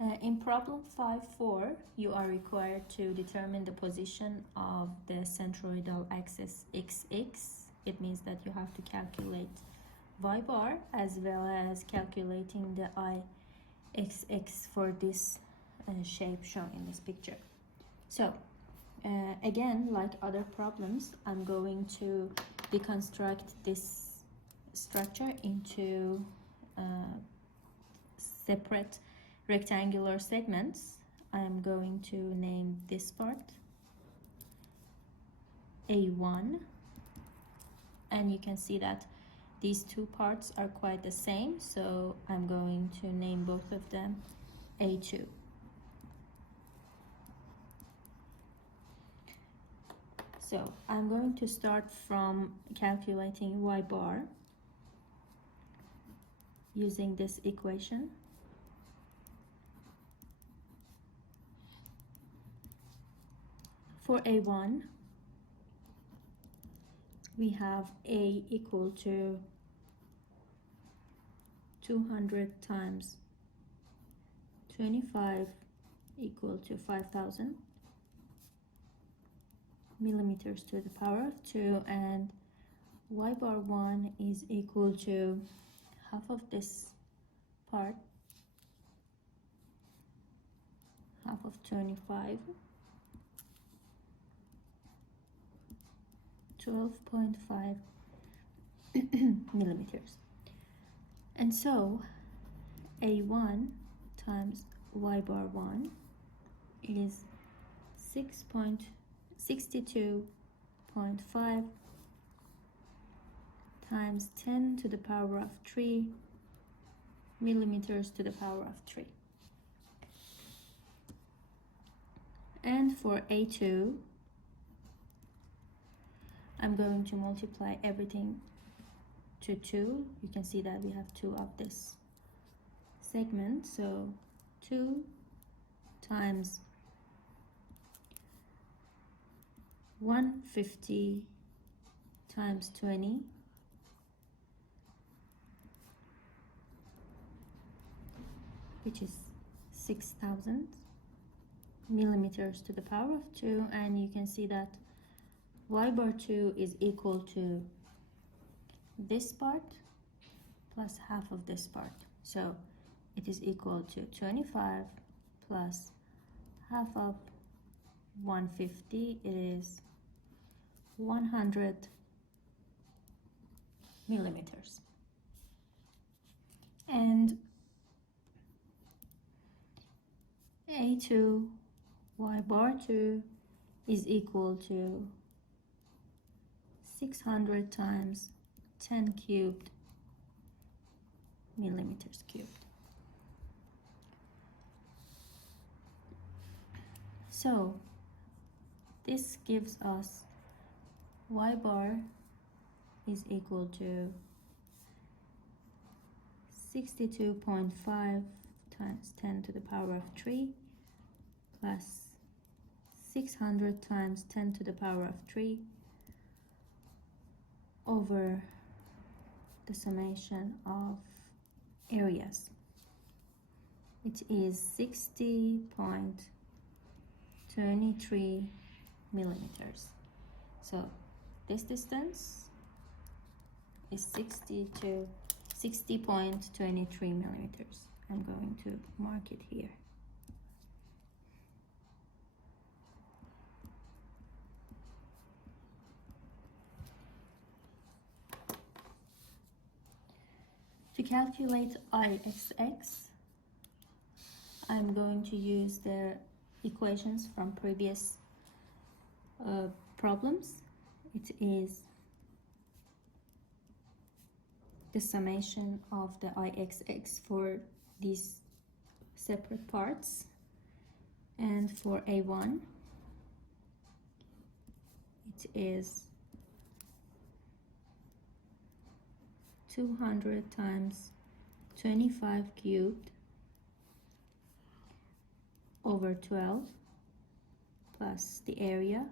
In problem 5.4, you are required to determine the position of the centroidal axis XX. It means that you have to calculate y bar as well as calculating the IXX for this shape shown in this picture. So again, like other problems, I'm going to deconstruct this structure into separate rectangular segments. I'm going to name this part A1, and you can see that these two parts are quite the same, so I'm going to name both of them A2. So I'm going to start from calculating y bar using this equation. For A1, we have A equal to 200 times 25 equal to 5,000 millimeters to the power of 2, and y bar 1 is equal to half of this part, half of 25, 12.5 millimeters. And so A1 times y bar 1 is 62.5 times 10 to the power of 3 millimeters to the power of 3. And for A2, I'm going to multiply everything to 2. You can see that we have 2 of this segment, so 2 times 150 times 20 which is 6,000 millimeters to the power of 2, and you can see that y bar 2 is equal to this part plus half of this part, so it is equal to 25 plus half of 150, it is 100 millimeters. And A2 y bar 2 is equal to 600 times 10 cubed millimeters cubed. So this gives us y bar is equal to 62.5 times 10 to the power of 3 plus 600 times 10 to the power of 3 over the summation of areas. It is 60.23 millimeters. So this distance is 60.23 millimeters. I'm going to mark it here. To calculate IXX, I'm going to use the equations from previous problems. It is the summation of the IXX for these separate parts, and for A1 it is 200 times 25 cubed over 12 plus the area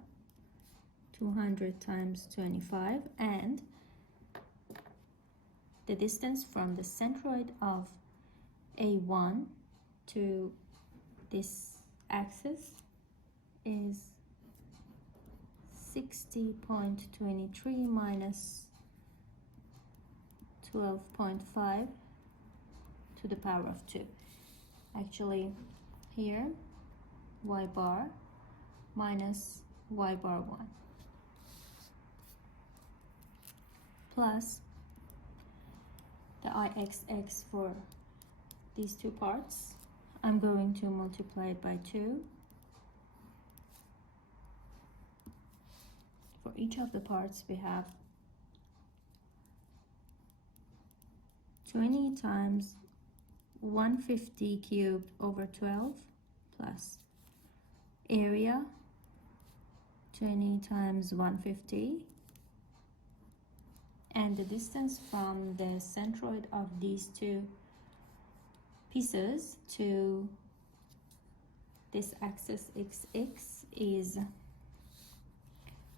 200 times 25, and the distance from the centroid of A1 to this axis is 60.23 minus 12.5 to the power of 2. Actually, here y bar minus y bar 1 plus the ixx for these two parts. I'm going to multiply it by 2. For each of the parts, we have 20 times 150 cubed over 12 plus area 20 times 150, and the distance from the centroid of these two pieces to this axis xx is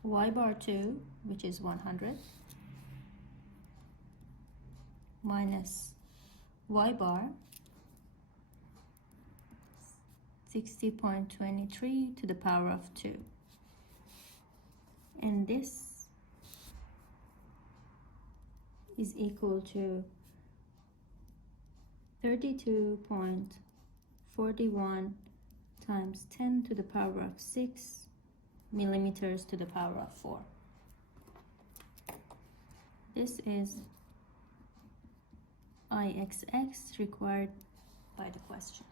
y bar 2, which is 100, minus y bar 60.23 to the power of 2, and this is equal to 32.41 times 10 to the power of 6 millimeters to the power of 4. This is IXX required by the question.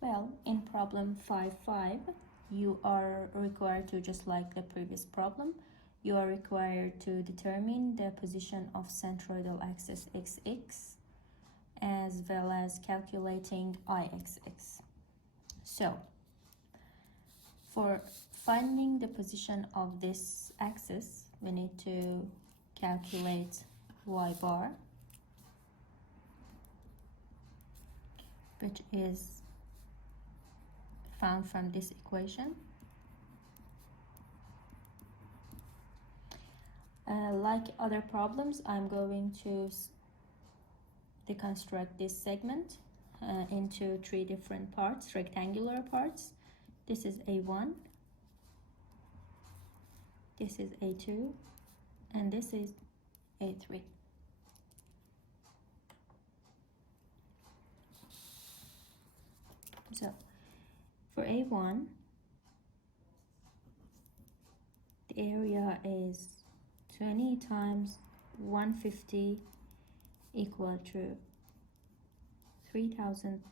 Well, in problem 5.5, you are required to, just like the previous problem, you are required to determine the position of centroidal axis XX as well as calculating IXX. So, for finding the position of this axis, we need to calculate y bar, which is found from this equation. Like other problems, I'm going to deconstruct this segment into 3 different parts, rectangular parts. This is A1, this is A2, and this is A3. So for A1, the area is 20 times 150 equal to 3000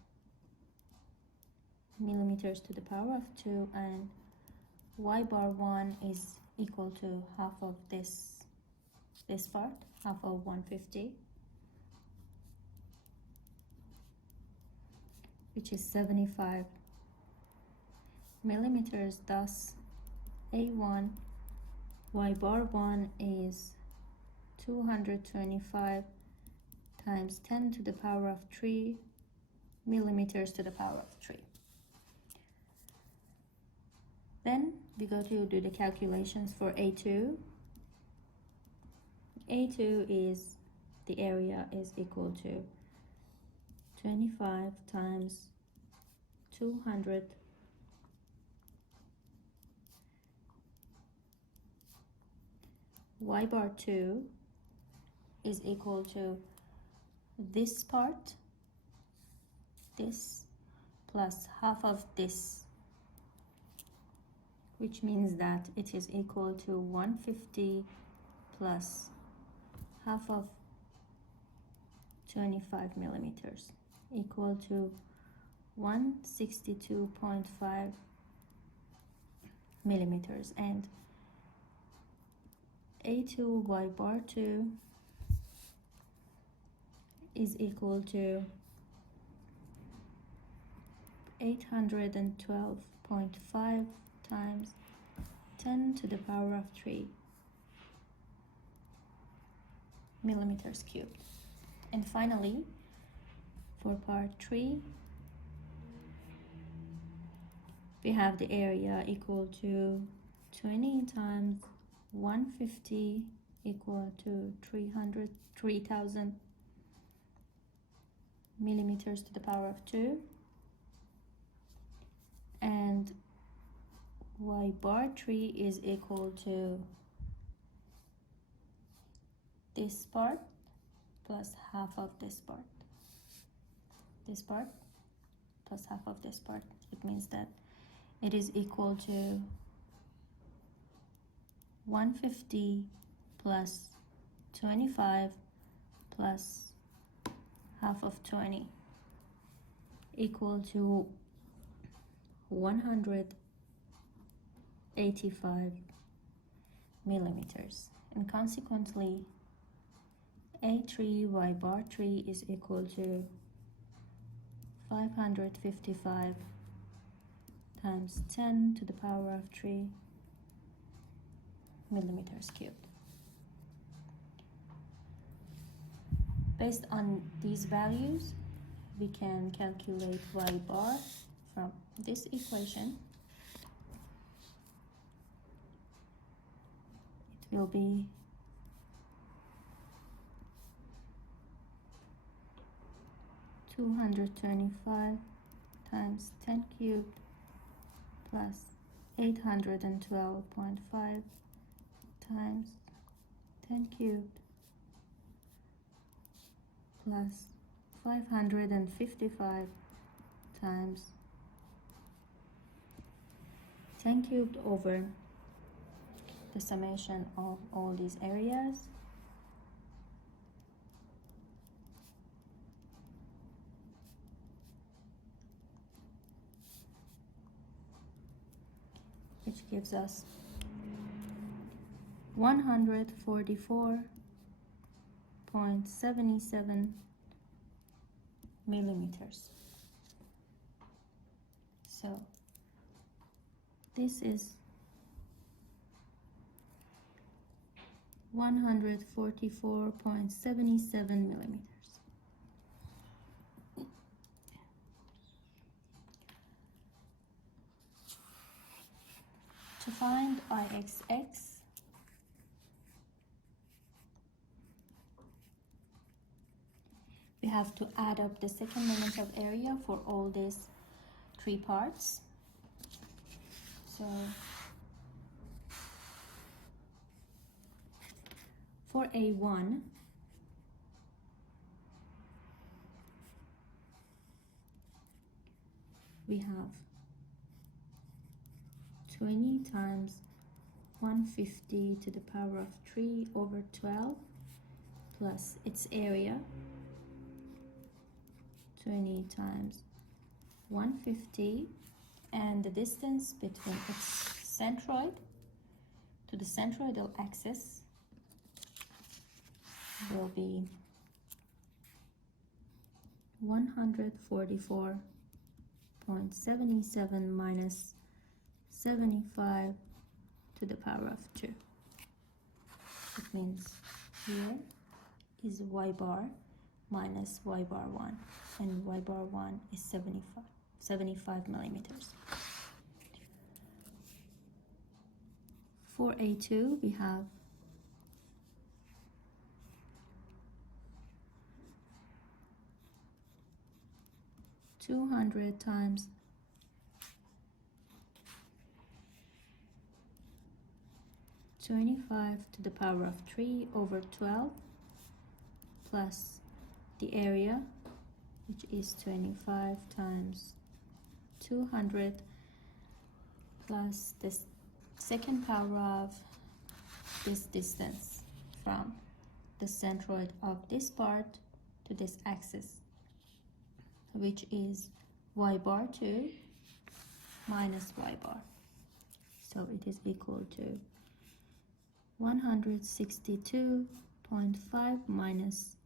millimeters to the power of 2, and y bar 1 is equal to half of this part, half of 150, which is 75 millimeters. Thus A1 y bar 1 is 225 times 10 to the power of 3 millimeters to the power of 3. Then we go to do the calculations for A2. A2 is, the area is equal to 25 times 200 y bar 2 is equal to this part, this, plus half of this, which means that it is equal to 150 plus half of 25 millimeters, equal to 162.5 millimeters, and A2 y bar 2 is equal to 812.5 times 10 to the power of 3 millimeters cubed. And finally, for part 3, we have the area equal to 20 times 150 equal to 3000 millimeters to the power of 2, and y bar 3 is equal to this part plus half of this part plus half of this part. It means that it is equal to 150 plus 25 plus half of 20 equal to 185 millimeters, and consequently A3 y bar 3 is equal to 555 times 10 to the power of 3 millimeters cubed. Based on these values, we can calculate y bar from this equation. It will be 225 times 10 cubed plus 812.5 times 10 cubed plus 555 times 10 cubed over the summation of all these areas, which gives us 144.77 millimeters. So this is 144.77 millimeters. To find Ixx, we have to add up the second moment of area for all these three parts. So for A1, we have 20 times 150 to the power of 3 over 12 plus its area, 20 times 150, and the distance between its centroid to the centroidal axis will be 144.77 minus 75 to the power of 2. It means here is y bar minus y bar 1, and y bar 1 is 75 millimeters. For A2, we have 200 times 25 to the power of 3 over 12 plus the area, which is 25 times 200 plus the second power of this distance from the centroid of this part to this axis, which is y bar 2 minus y bar. So it is equal to 162.5 minus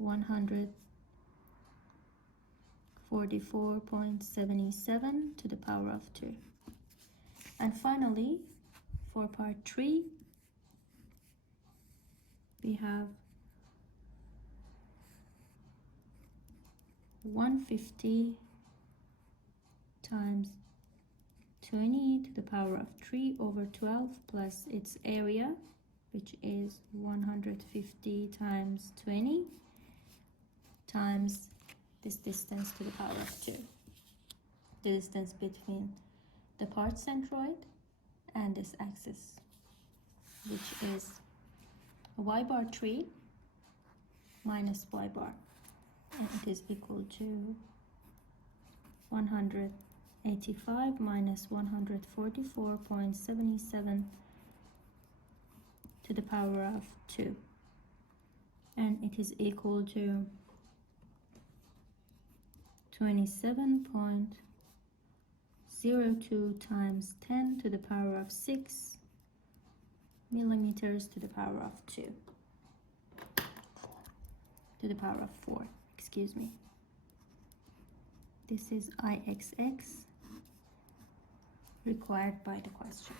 144.77 to the power of 2. And finally, for part 3, we have 150 times 20 to the power of 3 over 12 plus its area, which is 150 times 20 times this distance to the power of 2. The distance between the part centroid and this axis, which is y bar 3 minus y bar, and it is equal to 185 minus 144.77 to the power of 2, and it is equal to 27.02 times 10 to the power of 6 millimeters to the power of 2 to the power of 4, excuse me. This is IXX required by the question.